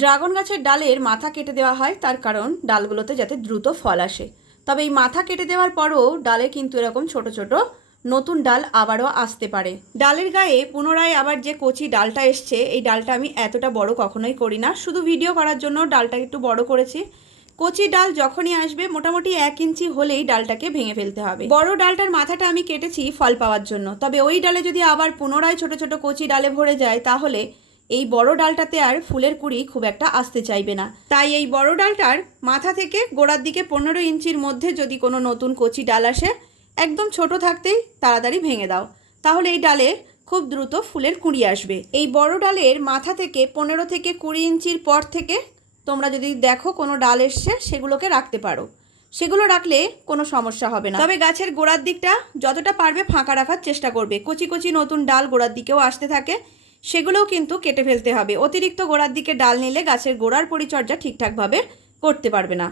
Dragon গাছের ডালের মাথা কেটে দেওয়া হয়, তার কারণ ডালগুলোতে যাতে দ্রুত ফল আসে। তবে এই মাথা কেটে দেওয়ার পরও ডালে কিন্তু এরকম ছোট ছোট নতুন ডাল আবারও আসতে পারে। ডালের গায়ে পুনরায় আবার যে কচি ডালটা এসছে, এই ডালটা আমি এতটা বড় কখনোই করি না। শুধু ভিডিও করার জন্য ডালটা একটু বড় করেছি। কচি ডাল যখনই আসবে, মোটামুটি এক ইঞ্চি হলেই ডালটাকে ভেঙে ফেলতে হবে। বড় ডালটার মাথাটা আমি কেটেছি ফল পাওয়ার জন্য। তবে ওই ডালে যদি আবার পুনরায় ছোট ছোট কচি ডালে ভরে যায়, তাহলে এই বড় ডালটাতে আর ফুলের কুড়ি খুব একটা আসতে চাইবে না। তাই এই বড় ডালটার মাথা থেকে গোড়ার দিকে পনেরো ইঞ্চির মধ্যে যদি কোনো নতুন কচি ডাল আসে, একদম ছোট থাকতেই তাড়াতাড়ি ভেঙে দাও। তাহলে এই ডালে খুব দ্রুত ফুলের কুড়ি আসবে। এই বড় ডালের মাথা থেকে পনেরো থেকে কুড়ি ইঞ্চির পর থেকে তোমরা যদি দেখো কোনো ডাল এসছে, সেগুলোকে রাখতে পারো। সেগুলো রাখলে কোনো সমস্যা হবে না। তবে গাছের গোড়ার দিকটা যতটা পারবে ফাঁকা রাখার চেষ্টা করবে। কচি কচি নতুন ডাল গোড়ার দিকেও আসতে থাকে। সেগুলোও কিন্তু কেটে ফেলতে হবে। অতিরিক্ত গোড়ার দিকে ডাল নিলে গাছের গোড়ার পরিচর্যা ঠিকঠাকভাবে করতে পারবে না।